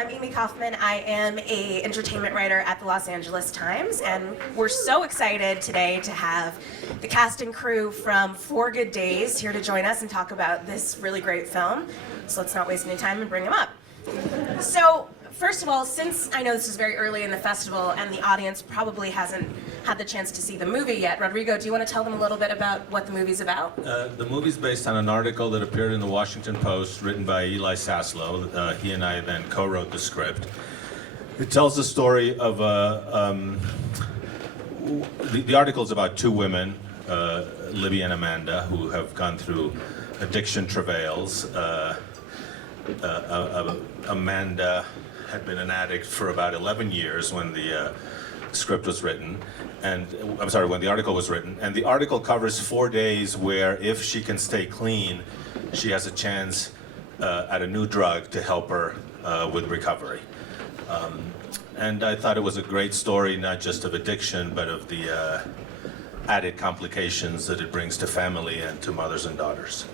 I'm Amy Kaufman. I am a entertainment writer at the Los Angeles Times, and we're so excited today to have the cast and crew from 4 Good Days here to join us and talk about this really great film. So let's not waste any time and bring them up. So, first of all, since I know this is very early in the festival and the audience probably hasn't had the chance to see the movie yet, Rodrigo, do you want to tell them a little bit about what the movie's about? The movie's based on an article that appeared in the Washington Post written by Eli Saslow. He and I then co-wrote the script. It tells the story of the article is about 2 women, Libby and Amanda, who have gone through addiction travails. Amanda had been an addict for about 11 years when the script was written, and when the article was written. And the article covers 4 days where, if she can stay clean, she has a chance at a new drug to help her with recovery. And I thought it was a great story, not just of addiction, but of the added complications that it brings to family and to mothers and daughters.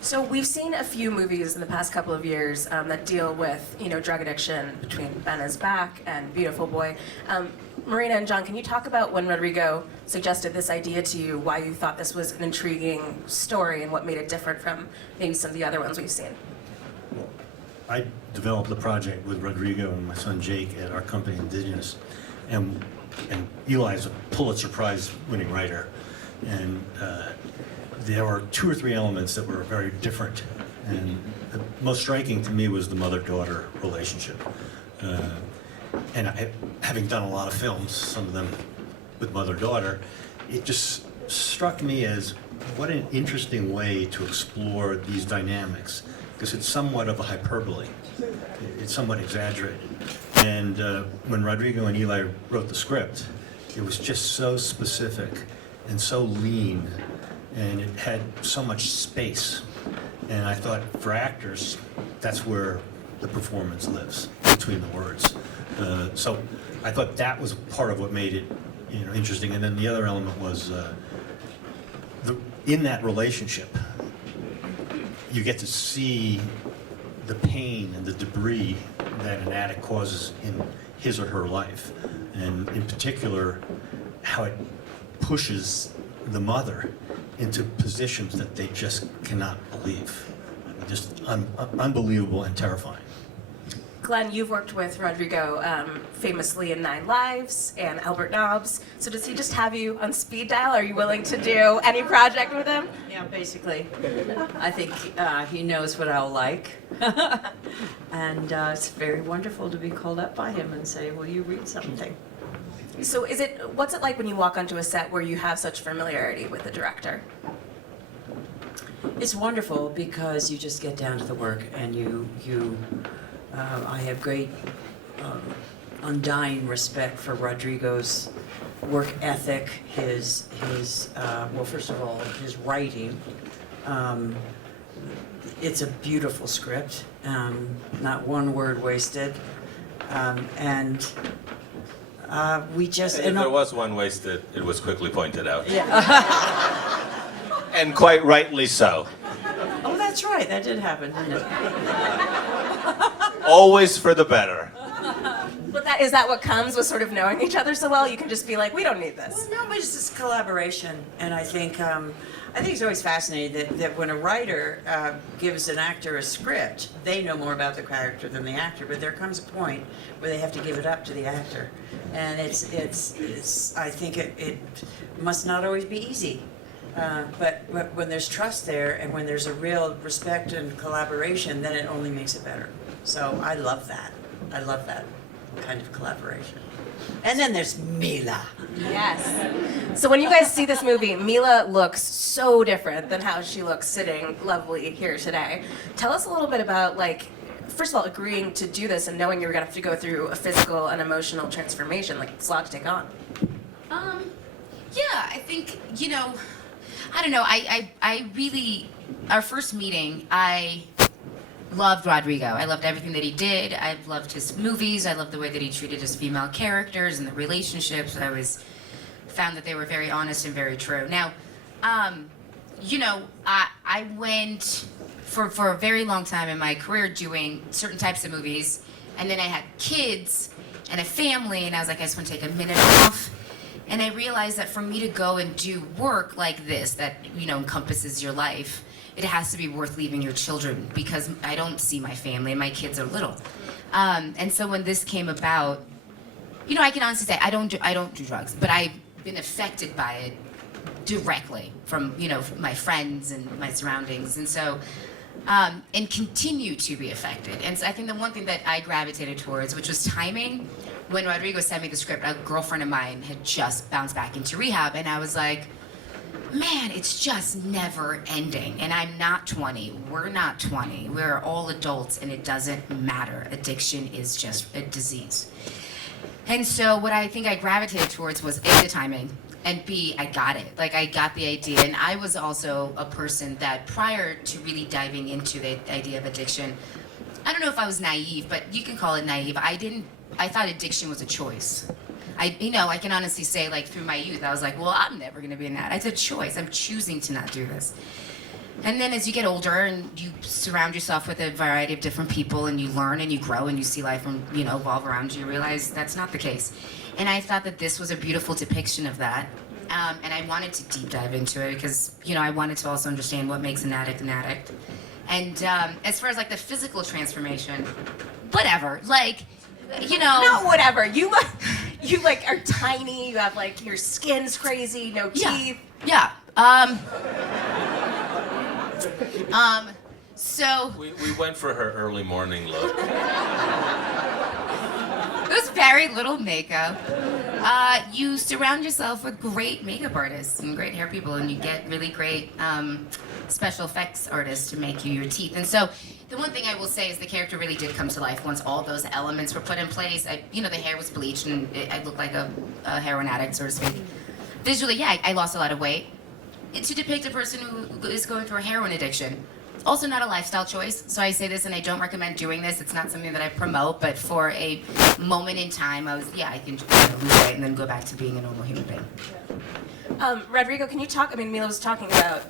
So we've seen a few movies in the past couple of years that deal with, drug addiction, between Ben is Back and Beautiful Boy. Marina and John, can you talk about when Rodrigo suggested this idea to you, why you thought this was an intriguing story and what made it different from maybe some of the other ones we've seen? I developed the project with Rodrigo and my son Jake at our company, Indigenous, and Eli's a Pulitzer Prize winning writer, and there were 2 or 3 elements that were very different, and the most striking to me was the mother-daughter relationship. And having done a lot of films, some of them with mother-daughter, it just struck me as what an interesting way to explore these dynamics, because it's somewhat of a hyperbole. It's somewhat exaggerated. And when Rodrigo and Eli wrote the script, it was just so specific and so lean, and it had so much space. And I thought, for actors, that's where the performance lives, between the words. So I thought that was part of what made it, interesting. And then the other element was in that relationship, you get to see the pain and the debris that an addict causes in his or her life, and in particular, how it pushes the mother into positions that they just cannot believe. Just unbelievable and terrifying. Glenn, you've worked with Rodrigo famously in 9 Lives and Albert Nobbs. So does he just have you on speed dial? Are you willing to do any project with him? Yeah, basically. I think he knows what I'll like. And it's very wonderful to be called up by him and say, will you read something? So what's it like when you walk onto a set where you have such familiarity with the director? It's wonderful because you just get down to the work, and I have great undying respect for Rodrigo's work ethic, his well, first of all, his writing. It's a beautiful script, not one word wasted, and we just... And if there was one wasted, it was quickly pointed out. Yeah. And quite rightly so. Oh, that's right, that did happen, didn't it? Always for the better. But is that what comes with sort of knowing each other so well? You can just be like, we don't need this. Well, no, but it's this collaboration, and I think it's always fascinating that when a writer gives an actor a script, they know more about the character than the actor. But there comes a point where they have to give it up to the actor, and it's I think it must not always be easy. But when there's trust there, and when there's a real respect and collaboration, then it only makes it better. So I love that. I love that kind of collaboration. And then there's Mila. Yes. So when you guys see this movie, Mila looks so different than how she looks sitting lovely here today. Tell us a little bit about, first of all, agreeing to do this and knowing you were going to have to go through a physical and emotional transformation. It's a lot to take on. Yeah, I think, I don't know, I really, our first meeting, I loved Rodrigo. I loved everything that he did. I loved his movies. I loved the way that he treated his female characters and the relationships. I found that they were very honest and very true. Now, I went for a very long time in my career doing certain types of movies, And then I had kids and a family, and I was like, I just want to take a minute off. And I realized that for me to go and do work like this, that, you know, encompasses your life, it has to be worth leaving your children, because I don't see my family and my kids are little. And so when this came about, you know, I can honestly say I don't do drugs, but I've been affected by it directly from, you know, my friends and my surroundings. And so, and continue to be affected. And so I think the one thing that I gravitated towards, which was timing. When Rodrigo sent me the script, a girlfriend of mine had just bounced back into rehab, and I was like, man, it's just never ending. And I'm not 20. We're not 20. We're all adults, and it doesn't matter. Addiction is just a disease. And so what I think I gravitated towards was A, the timing, and B, I got it. Like, I got the idea. And I was also a person that prior to really diving into the idea of addiction, I don't know if I was naive, but you can call it naive. I thought addiction was a choice. I can honestly say, like, through my youth, I was like, well, I'm never gonna be in that. It's a choice. I'm choosing to not do this. And then as you get older and you surround yourself with a variety of different people, and you learn and you grow and you see life evolve around you, you realize that's not the case. And I thought that this was a beautiful depiction of that. And I wanted to deep dive into it because, you know, I wanted to also understand what makes an addict an addict. And as far as, like, the physical transformation, whatever, like, you know. No, whatever. You like are tiny. You have, like, your skin's crazy, no teeth. Yeah. So We went for her early morning look. it was very little makeup. You surround yourself with great makeup artists and great hair people, and you get really great special effects artists to make you your teeth. And so the one thing I will say is the character really did come to life once all those elements were put in place. The hair was bleached, and I looked like a heroin addict, so to speak. Visually, yeah, I lost a lot of weight. To depict a person who is going through a heroin addiction, also not a lifestyle choice. So I say this, and I don't recommend doing this. It's not something that I promote, but for a moment in time, I can lose weight and then go back to being a normal human being. Rodrigo, can you talk? I mean, Mila was talking about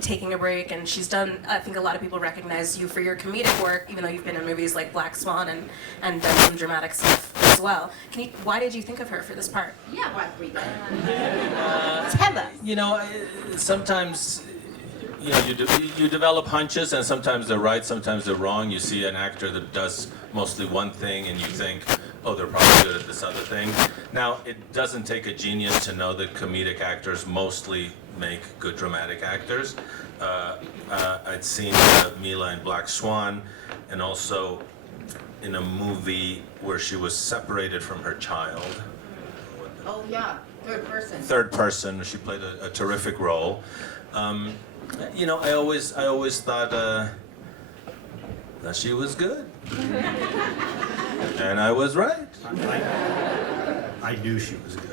taking a break, and she's done. I think a lot of people recognize you for your comedic work, even though you've been in movies like Black Swan and done some dramatic stuff as well. Why did you think of her for this part? Yeah, Rodrigo. Tell us. You know, sometimes, you know, you develop hunches, and sometimes they're right, sometimes they're wrong. You see an actor that does mostly one thing, and you think, oh, they're probably good at this other thing. Now, it doesn't take a genius to know that comedic actors mostly make good dramatic actors. I'd seen Mila in Black Swan, and also in a movie where she was separated from her child. Oh yeah, Third person. She played a terrific role. You know, I always thought that she was good, and I was right. I knew she was good.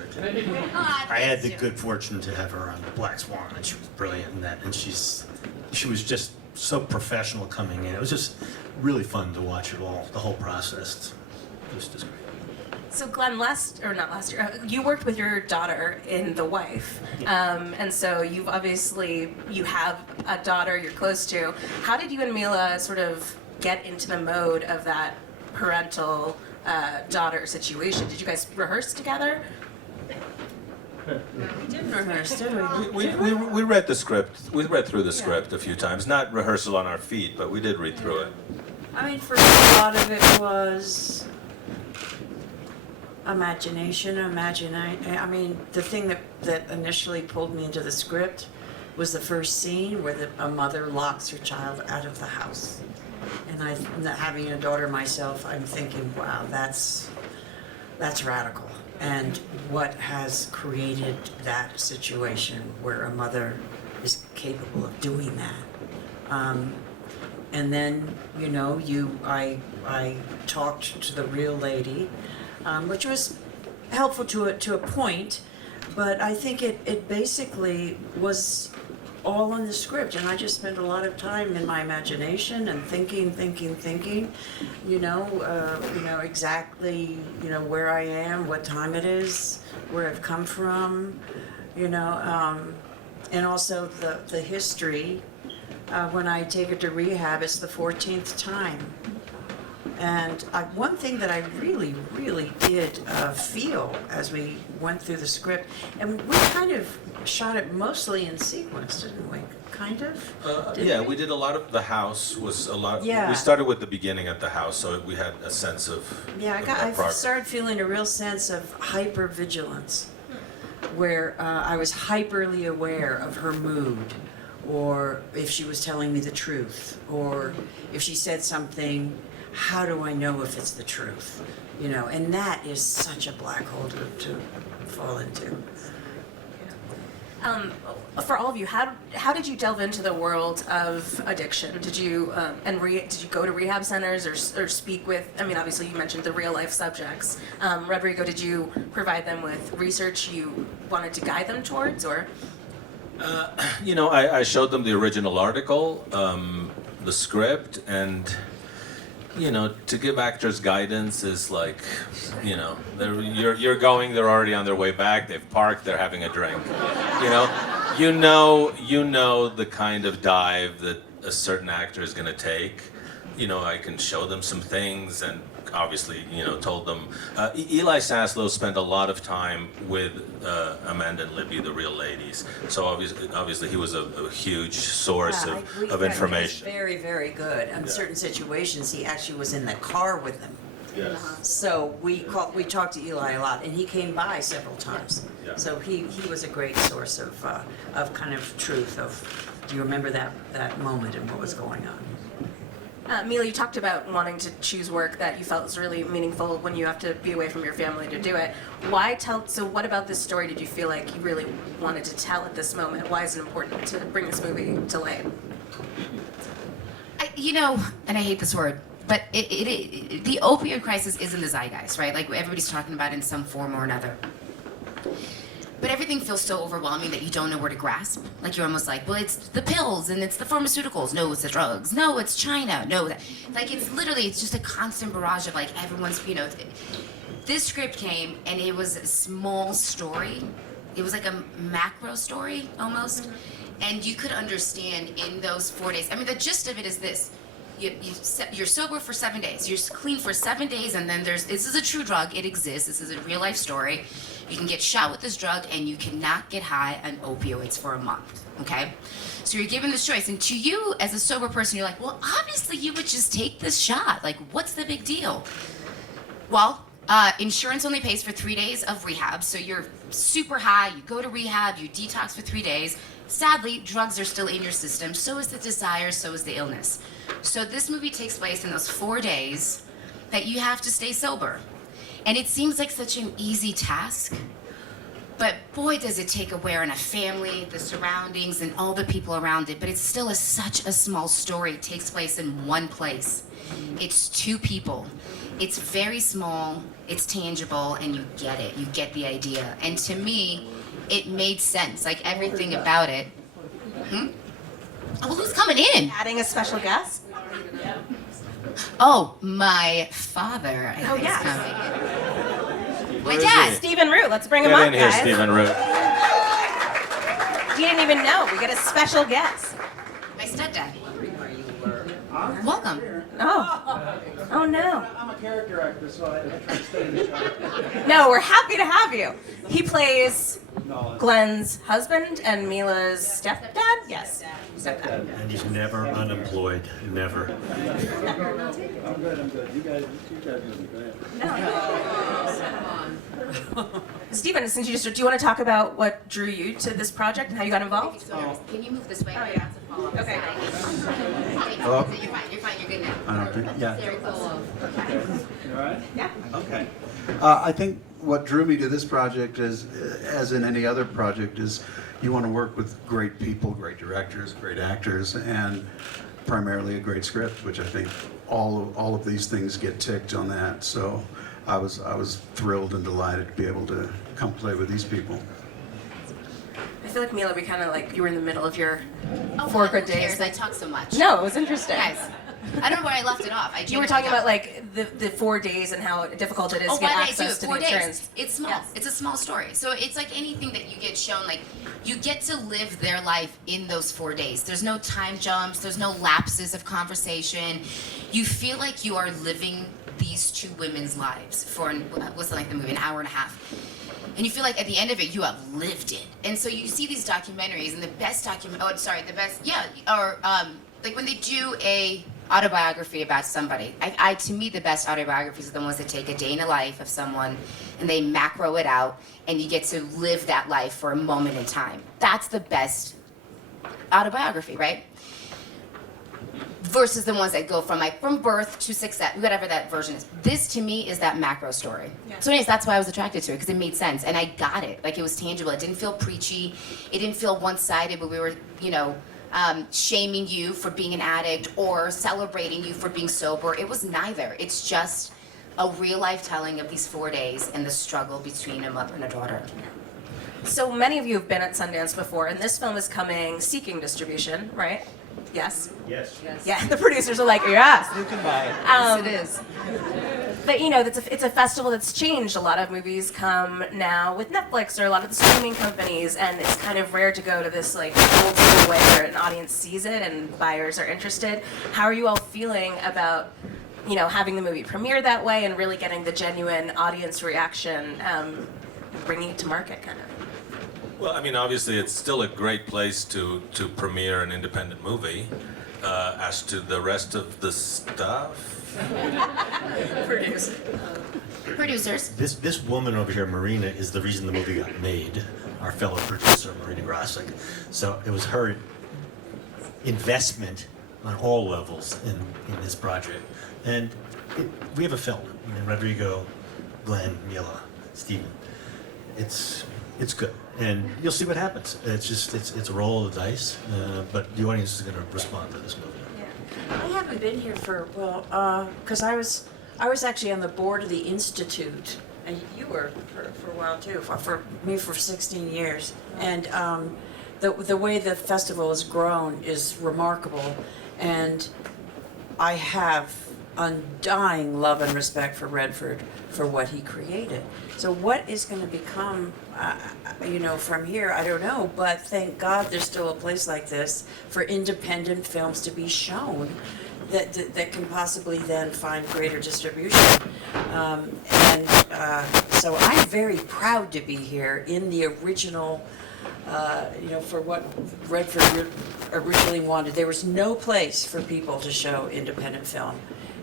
I had the good fortune to have her on Black Swan, and she was brilliant in that. And she was just so professional coming in. It was just really fun to watch it all, the whole process. It was just great. So Glenn, not last year, you worked with your daughter in The Wife, and so you have a daughter you're close to. How did you and Mila sort of get into the mode of that parental daughter situation? Did you guys rehearse together? We didn't rehearse, did we? We read the script. We read through the script a few times. Not rehearsal on our feet, but we did read through it. I mean, for me, a lot of it was imagination. I mean, the thing that initially pulled me into the script was the first scene where a mother locks her child out of the house. And having a daughter myself, I'm thinking, wow, that's radical. And what has created that situation where a mother is capable of doing that? And then, you know, I talked to the real lady, which was helpful to a point, but I think it basically was all in the script, and I just spent a lot of time in my imagination and thinking, you know exactly, you know, where I am, what time it is, where I've come from, you know, and also the history. When I take her to rehab, it's the 14th time. And one thing that I really, really did feel as we went through the script, and we kind of shot it mostly in sequence, didn't we? Kind of? Didn't Yeah, we did a lot of the house was a lot. Yeah. We started with the beginning at the house, so we had a sense of. Yeah, of I progress. started feeling a real sense of hypervigilance, where I was hyperly aware of her mood, or if she was telling me the truth, or if she said something, how do I know if it's the truth? You know, and that is such a black hole to fall into. For all of you, how did you delve into the world of addiction? Did you did you go to rehab centers or speak with? I mean, obviously you mentioned the real life subjects. Rodrigo, did you provide them with research you wanted to guide them towards, or? You know, I showed them the original article, the script, and you know, to give actors guidance is like, you know, you're going, they're already on their way back, they've parked, they're having a drink. You know the kind of dive that a certain actor is going to take. You know, I can show them some things, and obviously, you know, told them. Eli Saslow spent a lot of time with Amanda and Libby, the real ladies. So obviously he was a huge source Yeah, I agree. of Yeah, information. He's very, very good. In certain situations, he actually was in the car with them. Yes. So we talked to Eli a lot, and he came by several times. Yeah. So he was a great source of kind of truth. Do you remember that moment and what was going on? Mila, you talked about wanting to choose work that you felt was really meaningful when you have to be away from your family to do it. So what about this story did you feel like you really wanted to tell at this moment? Why is it important to bring this movie to light? You know, and I hate this word, but the opioid crisis is in the zeitgeist, right? Like everybody's talking about it in some form or another. But everything feels so overwhelming that you don't know where to grasp. Like you're almost like, well, it's the pills and it's the pharmaceuticals. No, it's the drugs. No, it's China. No, like it's just a constant barrage of like everyone's, you know. This script came and it was a small story. It was like a macro story almost. And you could understand in those 4 days. I mean, the gist of it is this. You're sober for 7 days. You're clean for 7 days, and then this is a true drug. It exists. This is a real life story. You can get shot with this drug, and you cannot get high on opioids for a month. Okay, so you're given this choice, and to you as a sober person, you're like, well, obviously you would just take this shot. Like, what's the big deal? Well, insurance only pays for 3 days of rehab, so you're super high. You go to rehab, you detox for 3 days. Sadly, drugs are still in your system. So is the desire. So is the illness. So this movie takes place in those 4 days that you have to stay sober. And it seems like such an easy task, but boy, does it take aware on a family, the surroundings, and all the people around it. But it's still such a small story. It takes place in one place. It's two people. It's very small, it's tangible, and you get it. You get the idea. And to me, it made sense. Like everything about it. Oh, well, who's coming in? Adding a special guest? Oh, my father. I Oh, think, yes. is coming. My Where is dad. he? Stephen Root, let's bring him Get up, in here, guys. Stephen Root. You didn't even know. We get a special guest. My stepdad. Welcome. Oh. Oh, no. I'm a character actor, so I try to stay in the shot. No, we're happy to have you. He plays No, Glenn's husband and Mila's stepdad? Yes. Stepdad. And he's never unemployed, never. I'm good. You guys do the great. Stephen, since do you want to talk about what drew you to this project and how you got involved? Can you move this way? Oh, yeah. Okay. Hello? You're fine, you're good now. I don't think, yeah. Very cool. You all right? Yeah. Okay. I think what drew me to this project is, as in any other project, is you want to work with great people, great directors, great actors, and primarily a great script, which I think all of these things get ticked on that. So I was thrilled and delighted to be able to come play with these people. I feel like Mila, we kind of like you were in the middle of your Oh, 4 who good days. cares? I talk so much. No, it was interesting. Guys, I don't know where I left it off. You were talking about like the 4 days and how difficult it is Oh, to get why did I do access it? to 4 the days. insurance. It's small. Yes. It's a small story. So it's like anything that you get shown, like you get to live their life in those 4 days. There's no time jumps. There's no lapses of conversation. You feel like you are living these two women's lives for, what's like the movie, an hour and a half. And you feel like at the end of it, you have lived it. And so you see these documentaries, and the best like when they do a autobiography about somebody. To me, the best autobiographies are the ones that take a day in the life of someone and they macro it out, and you get to live that life for a moment in time. That's the best autobiography, right? Versus the ones that go from birth to success, whatever that version is. This to me is that macro story. Yeah. So anyways, that's why I was attracted to it, because it made sense and I got it. Like it was tangible. It didn't feel preachy. It didn't feel one-sided, but we were, shaming you for being an addict or celebrating you for being sober. It was neither. It's just a real life telling of these 4 days and the struggle between a mother and a daughter. So many of you have been at Sundance before, and this film is coming seeking distribution, right? Yes? Yes. Yeah, the producers are like, yes. You can buy it. It is. But it's a festival that's changed. A lot of movies come now with Netflix or a lot of the streaming companies, and it's kind of rare to go to this like old school way where an audience sees it and buyers are interested. How are you all feeling about, having the movie premiere that way and really getting the genuine audience reaction, bringing it to market, kind of? Well, I mean, obviously, it's still a great place to premiere an independent movie. As to the rest of the stuff, Producers. This woman over here, Marina, is the reason the movie got made. Our fellow producer, Marina Grosick. So it was her investment on all levels in this project. And we have a film. I mean, Rodrigo, Glenn, Mila, Stephen. It's good, and you'll see what happens. It's a roll of the dice, but the audience is going to respond to this movie. I haven't been here because I was actually on the board of the Institute, and you were for a while too, for me for 16 years. And the way the festival has grown is remarkable, and I have undying love and respect for Redford for what he created. So what is going to become, from here, I don't know, but thank God there's still a place like this for independent films to be shown that can possibly then find greater distribution. So I'm very proud to be here in the original, for what Redford originally wanted. There was no place for people to show independent film.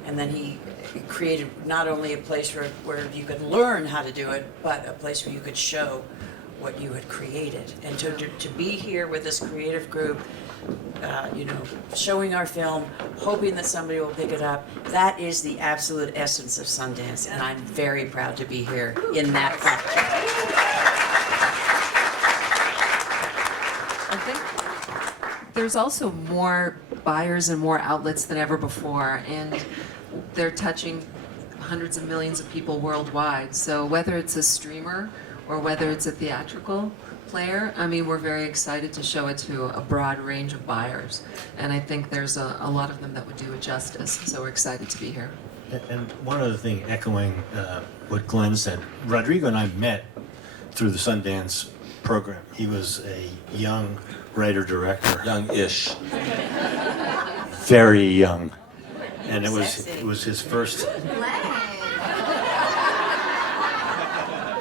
And then he created not only a place where you could learn how to do it, but a place where you could show what you had created. And to be here with this creative group, showing our film, hoping that somebody will pick it up, that is the absolute essence of Sundance. And I'm very proud to be here in that project. I think there's also more buyers and more outlets than ever before, and they're touching hundreds of millions of people worldwide. So whether it's a streamer or whether it's a theatrical player, I mean, we're very excited to show it to a broad range of buyers. And I think there's a lot of them that would do it justice. So we're excited to be here. And one other thing, echoing what Glenn said, Rodrigo and I met through the Sundance program. He was a young writer-director. young-ish. Very young. And it was his first.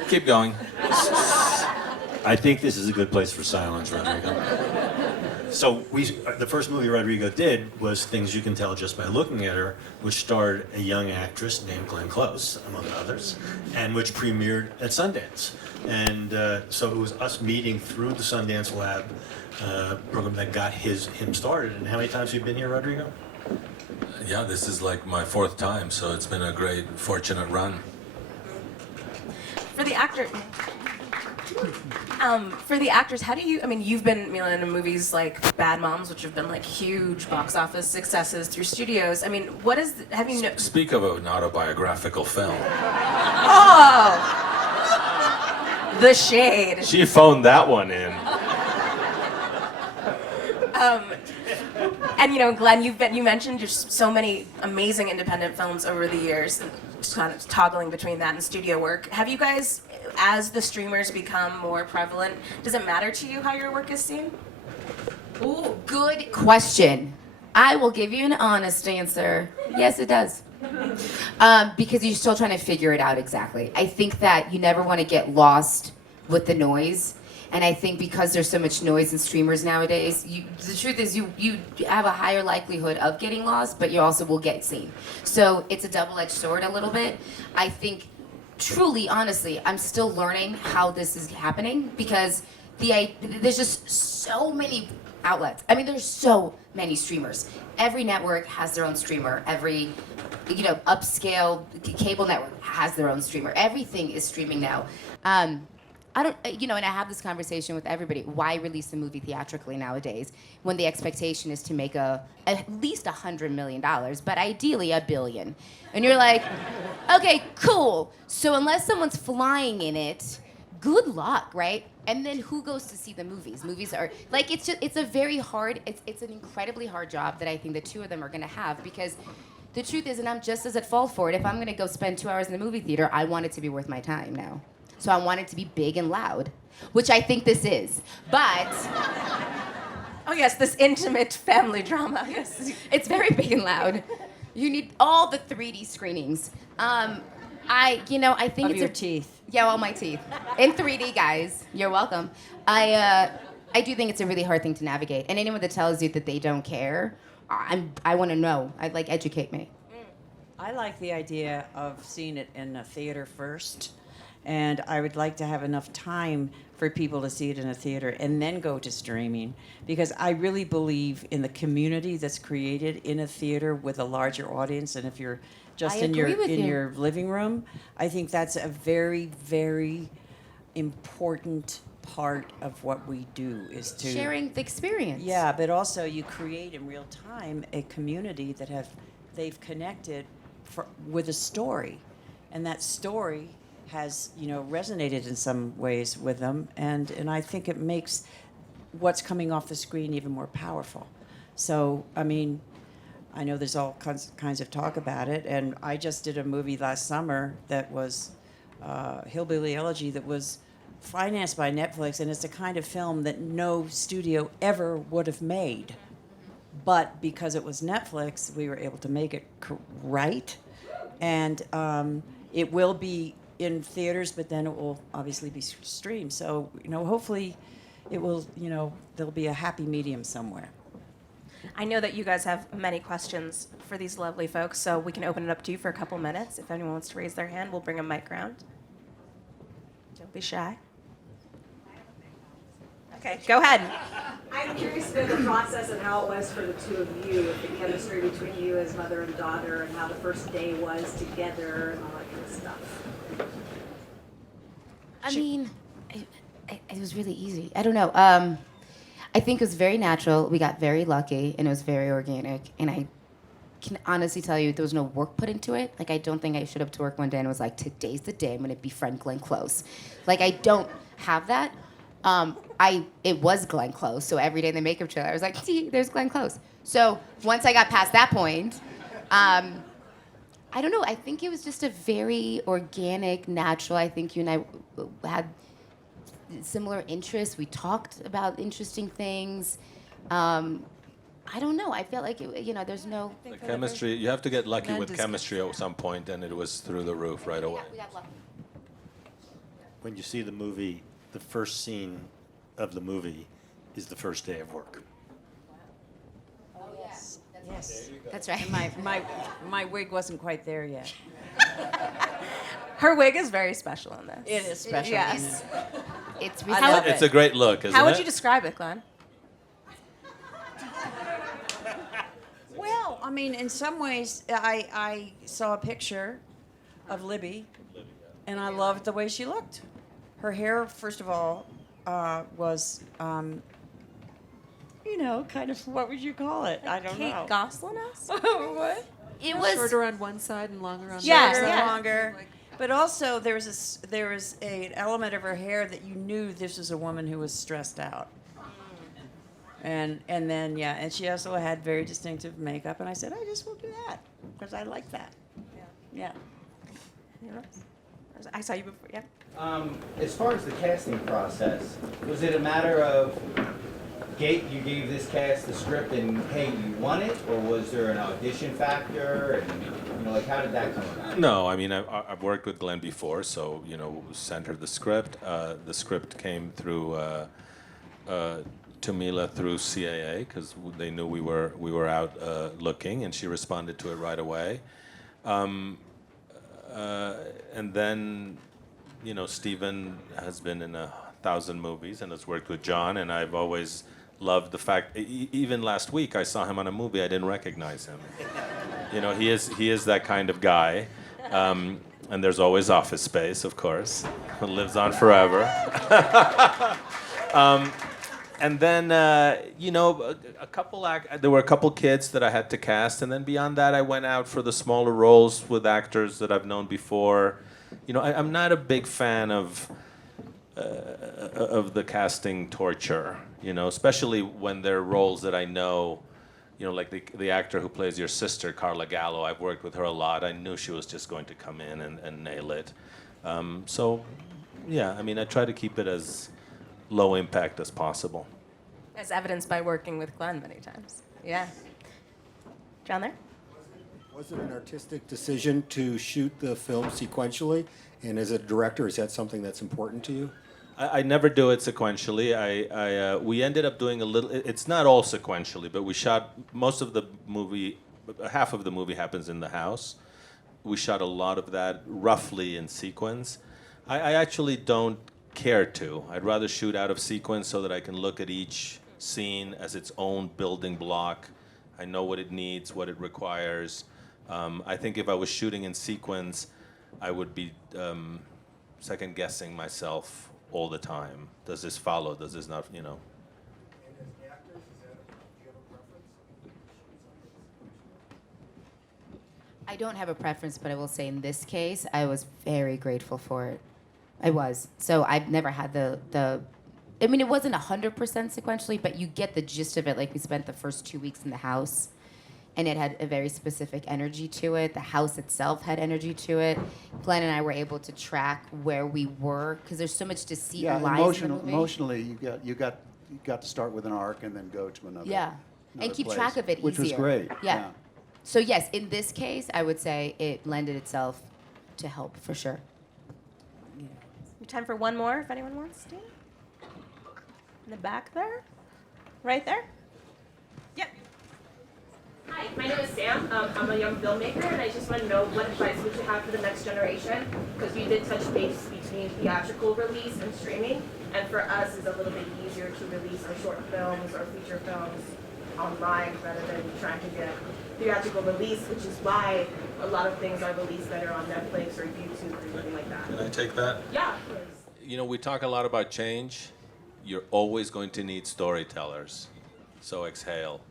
Keep going. I think this is a good place for silence, Rodrigo. So the first movie Rodrigo did was Things You Can Tell Just by Looking at Her, which starred a young actress named Glenn Close, among others, and which premiered at Sundance. And so it was us meeting through the Sundance Lab program that got him started. And how many times have you been here, Rodrigo? Yeah, this is like my 4th time, so it's been a great, fortunate run. For the actors, how do you? I mean, you've been, Mila, in movies like Bad Moms, which have been like huge box office successes through studios. I mean, have you? Speak of an autobiographical film. Oh, the shade. She phoned that one in. And you know, Glenn, you mentioned just so many amazing independent films over the years, and just kind of toggling between that and studio work. Have you guys, as the streamers become more prevalent, does it matter to you how your work is seen? Ooh, good question. I will give you an honest answer. Yes, it does. Because you're still trying to figure it out exactly. I think that you never want to get lost with the noise. And I think because there's so much noise in streamers nowadays, the truth is you have a higher likelihood of getting lost, but you also will get seen. So it's a double-edged sword a little bit. I think, truly, honestly, I'm still learning how this is happening because there's just so many outlets. I mean, there's so many streamers. Every network has their own streamer. Every, upscale cable network has their own streamer. Everything is streaming now. I don't, and I have this conversation with everybody. Why release a movie theatrically nowadays when the expectation is to make at least $100 million, but ideally $1 billion? And you're like, okay, cool. So unless someone's flying in it, good luck, right? And then who goes to see the movies? Movies are like it's a very hard. It's an incredibly hard job that I think the two of them are going to have because the truth is, and I'm just as at fault for it. If I'm going to go spend 2 hours in the movie theater, I want it to be worth my time now. So I want it to be big and loud, which I think this is. But Oh yes, this intimate family drama. Yes. it's very big and loud. You need all the 3D screenings. I think Of it's your teeth. Yeah, all my teeth. In 3D, guys. You're welcome. I do think it's a really hard thing to navigate. And anyone that tells you that they don't care, I want to know. Educate me. I like the idea of seeing it in a theater first, and I would like to have enough time for people to see it in a theater and then go to streaming, because I really believe in the community that's created in a theater with a larger audience. And if you're just I in agree with you. your living room, I think that's a very, very important part of what we do is to Sharing the experience. Yeah, but also you create in real time a community that they've connected with a story, and that story has resonated in some ways with them, and I think it makes what's coming off the screen even more powerful. So I mean, I know there's all kinds of talk about it, and I just did a movie last summer that was Hillbilly Elegy that was financed by Netflix, and it's the kind of film that no studio ever would have made. But because it was Netflix, we were able to make it right, and it will be in theaters, but then it will obviously be streamed. So hopefully, it will. There'll be a happy medium somewhere. I know that you guys have many questions for these lovely folks, so we can open it up to you for a couple minutes. If anyone wants to raise their hand, we'll bring a mic around. Don't be shy. Okay, go ahead. I'm curious to know the process and how it was for the two of you, the chemistry between you as mother and daughter, and how the first day was together and all that kind of stuff. I mean, it was really easy. I don't know. I think it was very natural. We got very lucky, and it was very organic. And I can honestly tell you, there was no work put into it. I don't think I showed up to work one day and was like, today's the day I'm going to befriend Glenn Close. I don't have that. It was Glenn Close, so every day in the makeup trailer, I was like, see, there's Glenn Close. So once I got past that point, I don't know. I think it was just a very organic, natural. I think you and I had similar interests. We talked about interesting things. I don't know. I felt like there's no. The chemistry, you have to get lucky None with discussion. chemistry at some point, and it was through the roof right away. We got lucky. When you see the movie, the first scene of the movie is the first day of work. Yes. That's right. My wig wasn't quite there yet. Her wig is very special in this. It is special. Yes. It's I really love It's a great look, isn't it? How would you describe it, Glenn? Well, I mean, in some ways, I saw a picture of Libby, and I loved the way she looked. Her hair, first of all, was, kind of, what would you call it? I don't Kate know. Gosselin-esque? What? It was Shorter on one side and longer on the Yes, other Shorter, side. yeah. longer. But also, there was an element of her hair that you knew this was a woman who was stressed out. And then, yeah, and she also had very distinctive makeup, and I said, I just will do that, because I like that. Yeah. I saw you before, yeah. As far as the casting process, was it a matter of you gave this cast the script and hey, you want it, or was there an audition factor, and like how did that come about? No, I mean I've worked with Glenn before, so sent her the script. The script came through to Mila through CAA because they knew we were out looking, and she responded to it right away. And then, Stephen has been in 1,000 movies and has worked with John, and I've always loved the fact. Even last week, I saw him on a movie. I didn't recognize him. He is that kind of guy. And there's always Office Space, of course. It lives on forever. And then, there were a couple kids that I had to cast, and then beyond that, I went out for the smaller roles with actors that I've known before. I'm not a big fan of the casting torture, especially when they're roles that I know, like the actor who plays your sister, Carla Gallo. I've worked with her a lot. I knew she was just going to come in and nail it. I try to keep it as low impact as possible. As evidenced by working with Glenn many times. Yeah. John there? Was it an artistic decision to shoot the film sequentially? And as a director, is that something that's important to you? I never do it sequentially. We ended up doing a little. It's not all sequentially, but we shot most of the movie. Half of the movie happens in the house. We shot a lot of that roughly in sequence. I actually don't care to. I'd rather shoot out of sequence so that I can look at each scene as its own building block. I know what it needs, what it requires. I think if I was shooting in sequence, I would be second guessing myself all the time. Does this follow? Does this not? And as actors, do you have a preference? I don't have a preference, but I will say in this case, I was very grateful for it. I was. So I've never had it wasn't 100% sequentially, but you get the gist of it. Like we spent the first 2 weeks in the house, and it had a very specific energy to it. The house itself had energy to it. Glenn and I were able to track where we were because there's so much deceit and lies in the movie. Emotionally, you got to start with an arc and then go to another. Yeah, and keep place, track of it which easier. was great. Yeah. So yes, in this case, I would say it lended itself to help for sure. Time for one more, if anyone wants to. In the back there? Right there? Yep. Hi, my name is Sam. I'm a young filmmaker, and I just want to know what advice would you have for the next generation? Because we did touch base between theatrical release and streaming, and for us, it's a little bit easier to release our short films or feature films online rather than trying to get theatrical release, which is why a lot of things are released better on Netflix or YouTube or anything like that. Can I take that? Yeah, please. We talk a lot about change. You're always going to need storytellers. So exhale.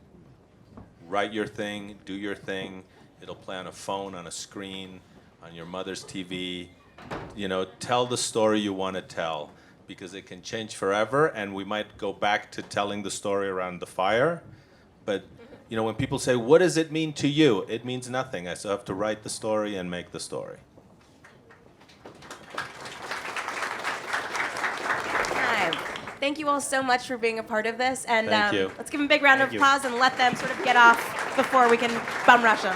Write your thing, do your thing. It'll play on a phone, on a screen, on your mother's TV. Tell the story you want to tell because it can change forever, and we might go back to telling the story around the fire. But when people say, what does it mean to you? It means nothing. I still have to write the story and make the story. Thank you all so much for being a part of this. And Thank you. let's give them a big round of applause and let them sort of get off before we can bum rush them.